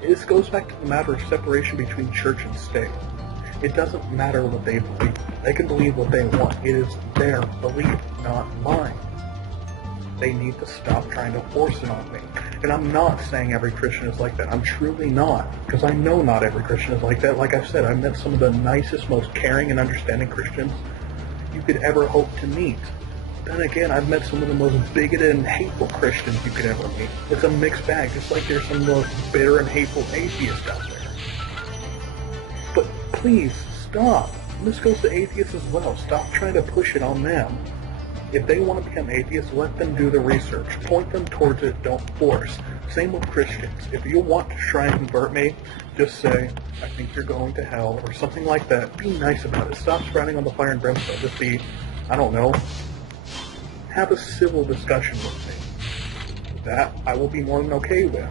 This goes back to the matter of separation between church and state. It doesn't matter what they believe. They can believe what they want. It is their belief, not mine. They need to stop trying to force it on me. And I'm not saying every Christian is like that. I'm truly not. Because I know not every Christian is like that. Like I've said, I've met some of the nicest, most caring and understanding Christians you could ever hope to meet. Then again, I've met some of the most bigoted and hateful Christians you could ever meet. It's a mixed bag, just like there's some of the most bitter and hateful atheists out there. But please, stop. And this goes to atheists as well. Stop trying to push it on them. If they want to become atheists, let them do the research. Point them towards it, don't force. Same with Christians. If you want to try and convert me, just say, I think you're going to hell, or something like that. Be nice about it. Stop sprouting on the fire and brimstone. Just be, I don't know, have a civil discussion with me. That I will be more than okay with.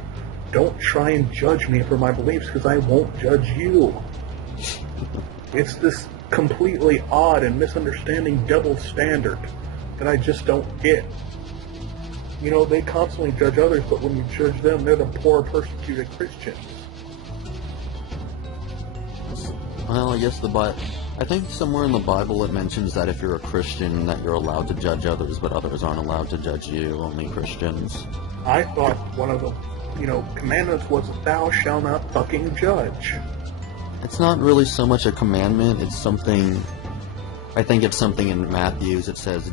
Don't try and judge me for my beliefs, because I won't judge you. It's this completely odd and misunderstanding double standard that I just don't get. You know, they constantly judge others, but when you judge them, they're the poor, persecuted Christians. Well, I guess I think somewhere in the Bible it mentions that if you're a Christian, that you're allowed to judge others, but others aren't allowed to judge you, only Christians. I thought one of the, commandments was, thou shalt not fucking judge. It's not really so much a commandment, it's something, I think it's something in Matthew's, it says,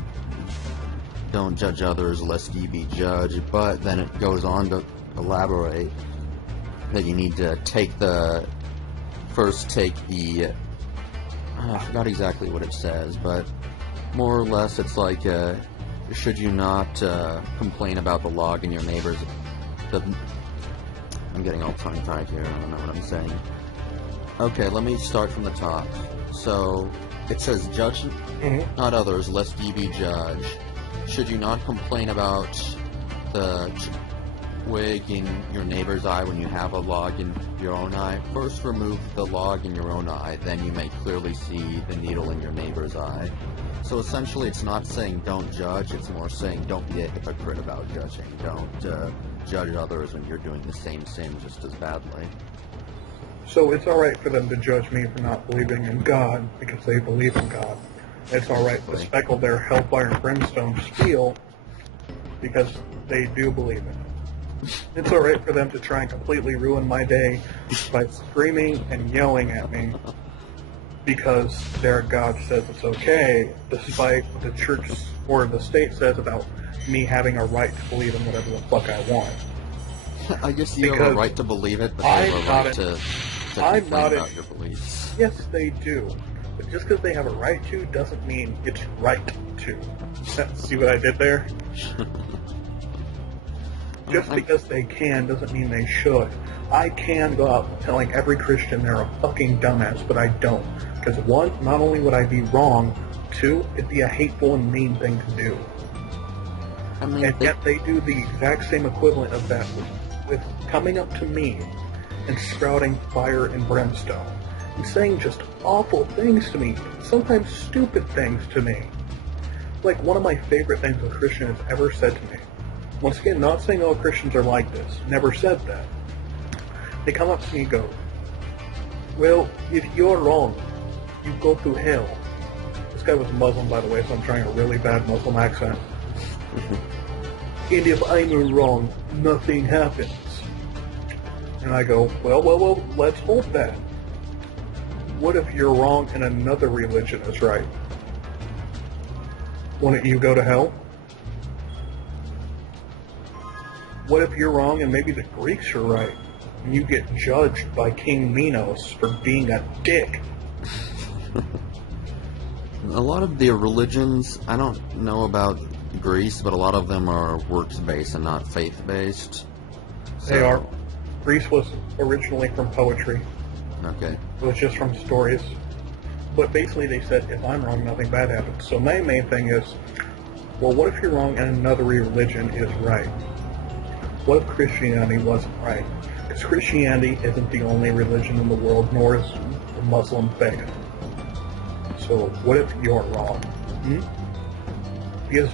don't judge others lest ye be judged, but then it goes on to elaborate that you need to first take the, I forgot exactly what it says, but more or less it's like, should you not complain about the log in your neighbor's, I'm getting all tongue-tied here, I don't know what I'm saying. Okay, let me start from the top. So, it says, judge not others, lest ye be judged. Should you not complain about the twig in your neighbor's eye when you have a log in your own eye? First remove the log in your own eye, then you may clearly see the needle in your neighbor's eye. So essentially it's not saying don't judge, it's more saying don't be a hypocrite about judging. Don't judge others when you're doing the same sin just as badly. So it's alright for them to judge me for not believing in God because they believe in God. It's alright to speckle their hellfire and brimstone spiel because they do believe in it. It's alright for them to try and completely ruin my day by screaming and yelling at me because their God says it's okay, despite what the church or the state says about me having a right to believe in whatever the fuck I want. I guess you have a right to believe it, but they have a right to complain about your beliefs. Yes, they do. But just because they have a right to doesn't mean it's right to. See what I did there? Just because they can doesn't mean they should. I can go out telling every Christian they're a fucking dumbass, but I don't. Because one, not only would I be wrong, two, it'd be a hateful and mean thing to do. And yet they do the exact same equivalent of that with coming up to me and sprouting fire and brimstone and saying just awful things to me, sometimes stupid things to me. Like one of my favorite things a Christian has ever said to me. Once again, not saying all Christians are like this, never said that. They come up to me and go, well, if you're wrong, you go to hell. This guy was Muslim, by the way, so I'm trying a really bad Muslim accent. And if I'm wrong, nothing happens. And I go, well, let's hope that. What if you're wrong and another religion is right? Wouldn't you go to hell? What if you're wrong and maybe the Greeks are right? And you get judged by King Minos for being a dick? A lot of the religions, I don't know about Greece, but a lot of them are works-based and not faith-based. So. They are. Greece was originally from poetry. Okay. It was just from stories. But basically they said, if I'm wrong, nothing bad happens. So my main thing is, well, what if you're wrong and another religion is right? What if Christianity wasn't right? Because Christianity isn't the only religion in the world, nor is the Muslim faith. So what if you're wrong? Because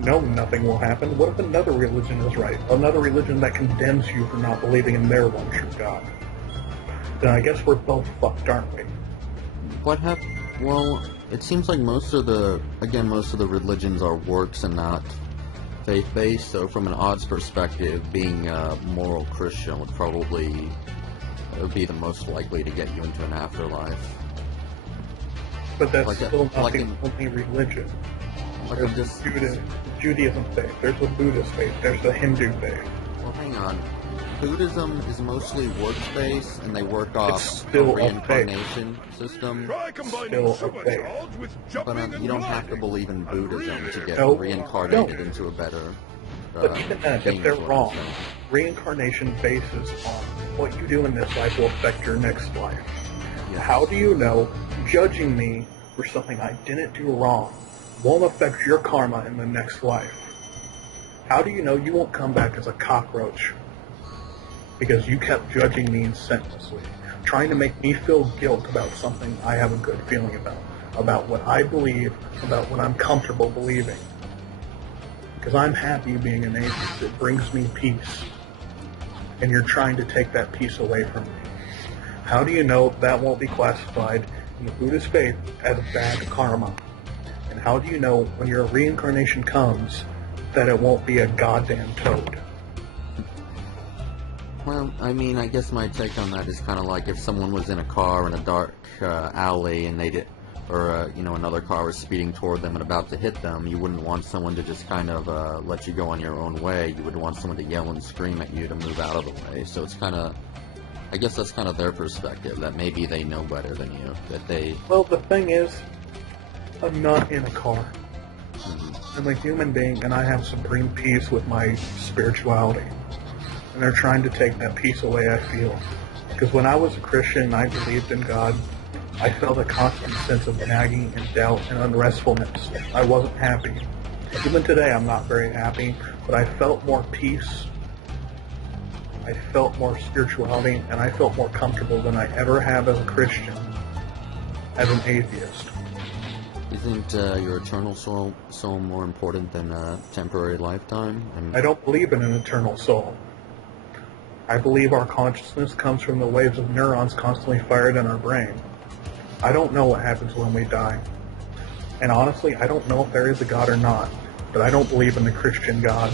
No, nothing will happen. What if another religion is right? Another religion that condemns you for not believing in their one true God? Then I guess we're both fucked, aren't we? Well, it seems like most of the religions are works and not faith-based, so from an odds perspective, being a moral Christian would be the most likely to get you into an afterlife. But that's still not the only religion. There's Judaism faith, there's the Buddhist faith, there's the Hindu faith. Well, hang on. Buddhism is mostly works-based, and they work off a reincarnation system. Still a faith. But you don't have to believe in Buddhism to get reincarnated into a better But even then, if they're wrong, reincarnation bases on what you do in this life will affect your next life. Yes. How do you know judging me for something I didn't do wrong won't affect your karma in the next life? How do you know you won't come back as a cockroach because you kept judging me senselessly, trying to make me feel guilt about something I have a good feeling about what I believe, about what I'm comfortable believing? Because I'm happy being an atheist. It brings me peace. And you're trying to take that peace away from me. How do you know that won't be classified in the Buddhist faith as bad karma? And how do you know when your reincarnation comes that it won't be a goddamn toad? Well, I mean, I guess my take on that is kind of like if someone was in a car in a dark alley and another car was speeding toward them and about to hit them, you wouldn't want someone to just kind of let you go on your own way. You would want someone to yell and scream at you to move out of the way. So it's kind of, I guess that's kind of their perspective, that maybe they know better than you, that they... Well, the thing is, I'm not in a car. I'm a human being, and I have supreme peace with my spirituality. And they're trying to take that peace away, I feel. Because when I was a Christian and I believed in God, I felt a constant sense of nagging and doubt and unrestfulness. I wasn't happy. Even today, I'm not very happy, but I felt more peace. I felt more spirituality, and I felt more comfortable than I ever have as a Christian, as an atheist. Isn't your eternal soul more important than a temporary lifetime? I don't believe in an eternal soul. I believe our consciousness comes from the waves of neurons constantly fired in our brain. I don't know what happens when we die. And honestly, I don't know if there is a God or not, but I don't believe in the Christian God.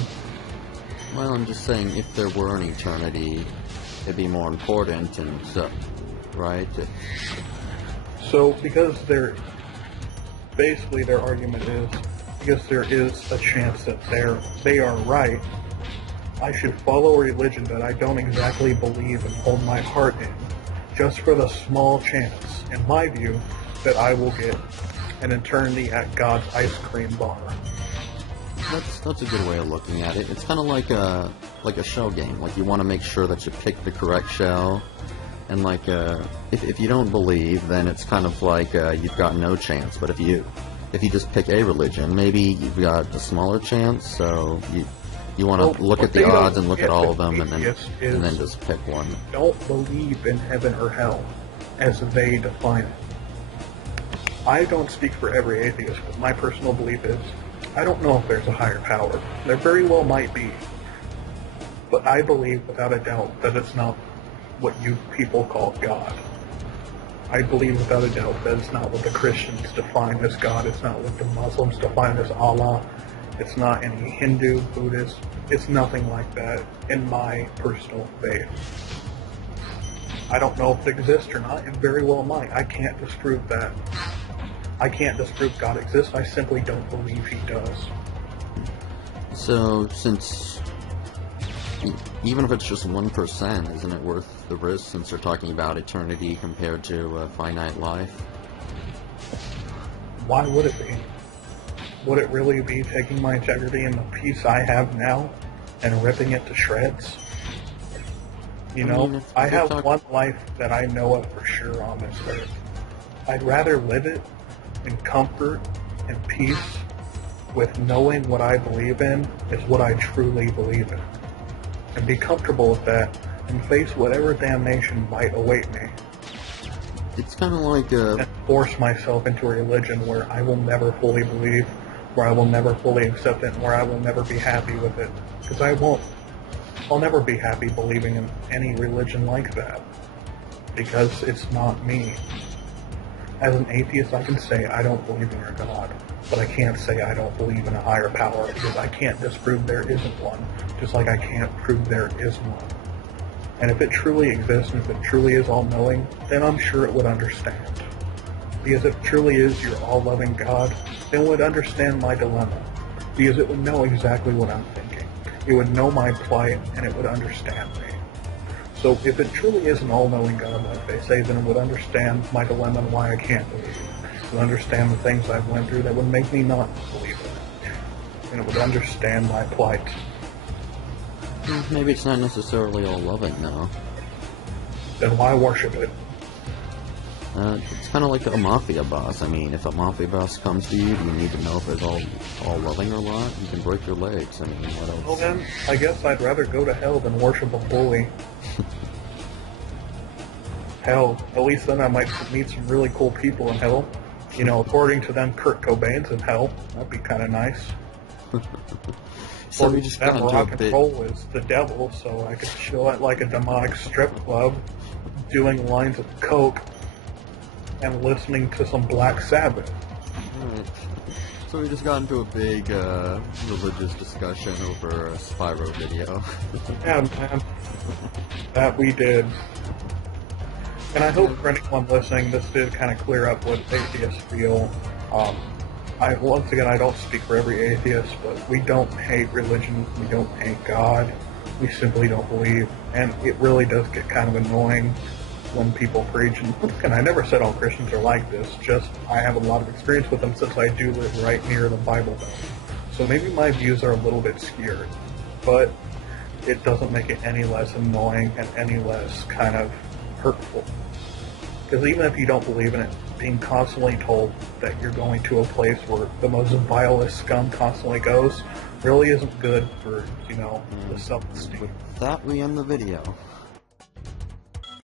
Well, I'm just saying, if there were an eternity, it'd be more important, and so, right? So, because basically their argument is, because there is a chance that they are right, I should follow a religion that I don't exactly believe and hold my heart in, just for the small chance, in my view, that I will get an eternity at God's ice cream bar. That's a good way of looking at it. It's kind of like a shell game. Like, you want to make sure that you pick the correct shell, and like if you don't believe, then it's kind of like you've got no chance. But if you just pick a religion, maybe you've got a smaller chance. So you want to look at the odds and look at all of them, and then just pick one. Don't believe in heaven or hell as they define it. I don't speak for every atheist, but my personal belief is I don't know if there's a higher power. There very well might be. But I believe without a doubt that it's not what you people call God. I believe without a doubt that it's not what the Christians define as God. It's not what the Muslims define as Allah. It's not any Hindu, Buddhist. It's nothing like that in my personal faith. I don't know if it exists or not. It very well might. I can't disprove that. I can't disprove God exists. I simply don't believe he does. So, even if it's just 1%, isn't it worth the risk, since you're talking about eternity compared to a finite life? Why would it be? Would it really be taking my integrity and the peace I have now and ripping it to shreds? I have one life that I know of for sure on this earth. I'd rather live it in comfort and peace with knowing what I believe in is what I truly believe in. And be comfortable with that and face whatever damnation might await me. It's kind of like and force myself into a religion where I will never fully believe where I will never fully accept it and where I will never be happy with it. Because I won't. I'll never be happy believing in any religion like that. Because it's not me. As an atheist, I can say I don't believe in your God. But I can't say I don't believe in a higher power because I can't disprove there isn't one. Just like I can't prove there is one. And if it truly exists and if it truly is all-knowing, then I'm sure it would understand. Because if it truly is your all-loving God, then it would understand my dilemma. Because it would know exactly what I'm thinking. It would know my plight and it would understand me. So if it truly is an all-knowing God, like they say, then it would understand my dilemma and why I can't believe it. It would understand the things I've went through that would make me not believe it. And it would understand my plight. Maybe it's not necessarily all-loving, though. Then why worship it? It's kind of like a mafia boss. I mean, if a mafia boss comes to you, do you need to know if it's all loving or not? You can break your legs. I mean, what else? Well then, I guess I'd rather go to hell than worship a bully. Hell, at least then I might meet some really cool people in hell. You know, according to them, Kurt Cobain's in hell. That'd be kind of nice. So we just got into rock a and bit... roll is the devil, so I could chill at like a demonic strip club, doing lines of coke, and listening to some Black Sabbath. Alright. So we just got into a big religious discussion over a Spyro video. Yeah, man. That we did. And I hope for anyone listening, this did kind of clear up what atheists feel. Once again, I don't speak for every atheist, but we don't hate religion, we don't hate God, we simply don't believe. And it really does get kind of annoying when people preach. And I never said all Christians are like this, just I have a lot of experience with them since I do live right near the Bible Belt. So maybe my views are a little bit skewed, but it doesn't make it any less annoying and any less kind of hurtful. Because even if you don't believe in it, being constantly told that you're going to a place where the most vilest scum constantly goes really isn't good for, you know, the self-esteem. With that, we end the video.